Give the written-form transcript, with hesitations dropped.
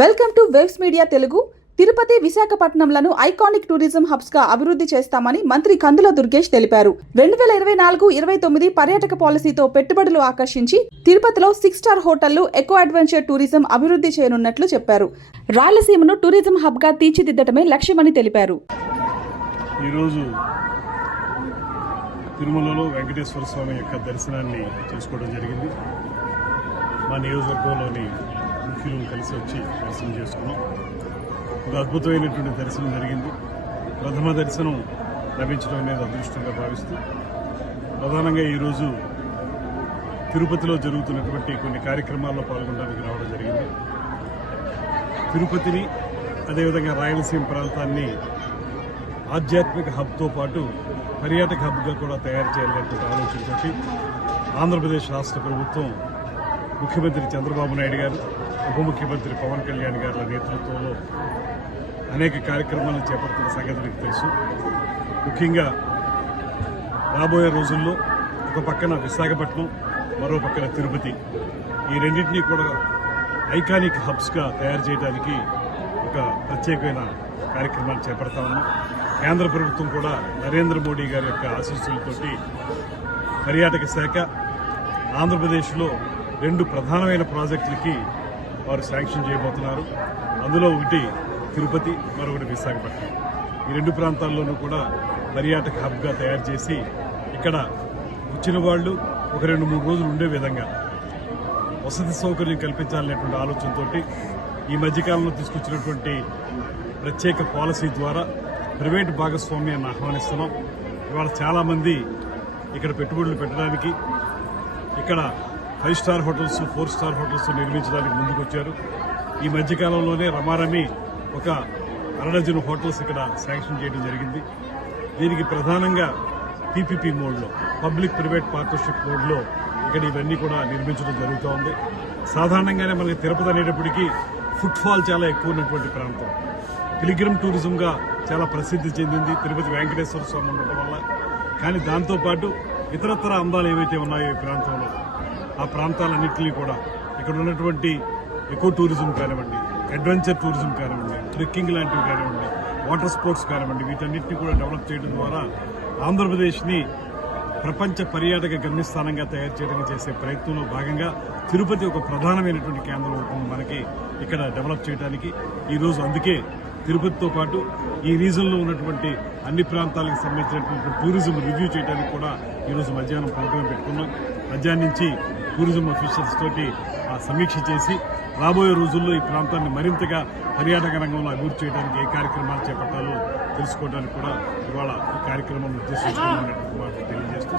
Welcome to Waves Media Telugu. Tirupati, విశాఖపట్నంలను iconic tourism hubs గా అభివృద్ధి చేస్తామని మంత్రి కందుల దుర్గేష్ తెలిపారు. 2024-29 పర్యాటక పాలసీతో పెట్టుబడులు ఆకర్షించి తిరుపతిలో 6 స్టార్ హోటళ్లు, ఎకో అడ్వెంచర్ టూరిజం అభివృద్ధి చేయనున్నట్లు చెప్పారు. రాయలసీమను టూరిజం హబ్ గా తీర్చిదిద్దటమే లక్ష్యమని తెలిపారు. ఈరోజు తిరుమలలో వెంకటేశ్వర స్వామి యొక్క దర్శనాన్ని చేసుకోవడం జరిగింది. మా నియోజకవర్గంలోని ముఖ్యులు కలిసి వచ్చి దర్శనం చేసుకున్నాం. ఒక అద్భుతమైనటువంటి దర్శనం జరిగింది. ప్రథమ దర్శనం లభించడం అనేది అదృష్టంగా భావిస్తూ ప్రధానంగా ఈరోజు తిరుపతిలో జరుగుతున్నటువంటి కొన్ని కార్యక్రమాల్లో పాల్గొనడానికి రావడం జరిగింది. తిరుపతిని అదేవిధంగా రాయలసీమ ప్రాంతాన్ని ఆధ్యాత్మిక హబ్తో పాటు పర్యాటక హబ్గా కూడా తయారు చేయాలనేటువంటి ఆలోచనతోటి ఆంధ్రప్రదేశ్ రాష్ట్ర ప్రభుత్వం ముఖ్యమంత్రి చంద్రబాబు నాయుడు గారు, ఉప ముఖ్యమంత్రి పవన్ కళ్యాణ్ గారి నేతృత్వంలో అనేక కార్యక్రమాలను చేపడుతున్న సంగతి మీకు తెలుసు. ముఖ్యంగా రాబోయే రోజుల్లో ఒక పక్కన విశాఖపట్నం, మరో పక్కన తిరుపతి, ఈ రెండింటినీ కూడా ఐకానిక్ హబ్స్గా తయారు చేయడానికి ఒక ప్రత్యేకమైన కార్యక్రమాలు చేపడతా ఉన్నాం. కేంద్ర ప్రభుత్వం కూడా నరేంద్ర మోడీ గారి యొక్క ఆశీస్సులతోటి పర్యాటక శాఖ ఆంధ్రప్రదేశ్లో 2 ప్రధానమైన ప్రాజెక్టులకి వారు శాంక్షన్ చేయబోతున్నారు. అందులో ఒకటి తిరుపతి, మరొకటి విశాఖపట్నం. ఈ 2 ప్రాంతాల్లోనూ కూడా పర్యాటక హబ్గా తయారు చేసి ఇక్కడ వచ్చిన వాళ్ళు ఒక 2-3 రోజులు ఉండే విధంగా వసతి సౌకర్యం కల్పించాలనేటువంటి ఆలోచనతో ఈ మధ్యకాలంలో తీసుకొచ్చినటువంటి ప్రత్యేక పాలసీ ద్వారా ప్రైవేటు భాగస్వామ్యాన్ని ఆహ్వానిస్తున్నాం. ఇవాళ చాలామంది ఇక్కడ పెట్టుబడులు పెట్టడానికి, ఇక్కడ 5 స్టార్ హోటల్స్, 4 స్టార్ హోటల్స్ నిర్మించడానికి ముందుకొచ్చారు. ఈ మధ్యకాలంలోనే రమారమి ఒక 1 డజన్ హోటల్స్ ఇక్కడ శాంక్షన్ చేయడం జరిగింది. దీనికి ప్రధానంగా పీపీపీ మోడ్లో, పబ్లిక్ ప్రైవేట్ పార్ట్నర్షిప్ మోడ్లో ఇక్కడ ఇవన్నీ కూడా నిర్మించడం జరుగుతూ ఉంది. సాధారణంగానే మనకి తిరుపతి అనేటప్పటికీ ఫుట్ఫాల్ చాలా ఎక్కువ ఉన్నటువంటి ప్రాంతం. పిలిగ్రిమ్ టూరిజంగా చాలా ప్రసిద్ధి చెందింది తిరుపతి వెంకటేశ్వర స్వామి ఉండటం వల్ల. కానీ దాంతోపాటు ఇతరత్ర అందాలు ఏవైతే ఉన్నాయో ఈ ప్రాంతంలో, ఆ ప్రాంతాలన్నింటినీ కూడా ఇక్కడ ఉన్నటువంటి ఎకో టూరిజం కానివ్వండి, అడ్వెంచర్ టూరిజం కానివ్వండి, ట్రెక్కింగ్ లాంటివి కానివ్వండి, వాటర్ స్పోర్ట్స్ కానివ్వండి, వీటన్నిటిని కూడా డెవలప్ చేయడం ద్వారా ఆంధ్రప్రదేశ్ని ప్రపంచ పర్యాటక గమ్యస్థానంగా తయారు చేయడానికి చేసే ప్రయత్నంలో భాగంగా తిరుపతి ఒక ప్రధానమైనటువంటి కేంద్రం అవుతుంది మనకి ఇక్కడ డెవలప్ చేయడానికి. ఈరోజు అందుకే తిరుపతితో పాటు ఈ రీజన్లో ఉన్నటువంటి అన్ని ప్రాంతాలకు సంబంధించినటువంటి టూరిజం రివ్యూ చేయడానికి కూడా ఈరోజు మధ్యాహ్నం ప్రోగ్రాం పెట్టుకున్నాం. మధ్యాహ్నం నుంచి టూరిజం అఫీషియల్స్ తోటి సమీక్ష చేసి రాబోయే రోజుల్లో ఈ ప్రాంతాన్ని మరింతగా పర్యాటక రంగంలో అభివృద్ధి చేయడానికి ఏ కార్యక్రమాలు చేపట్టాలో తెలుసుకోవడానికి కూడా ఇవాళ ఈ కార్యక్రమం ఉద్దేశించుకున్నటువంటి తెలియజేస్తూ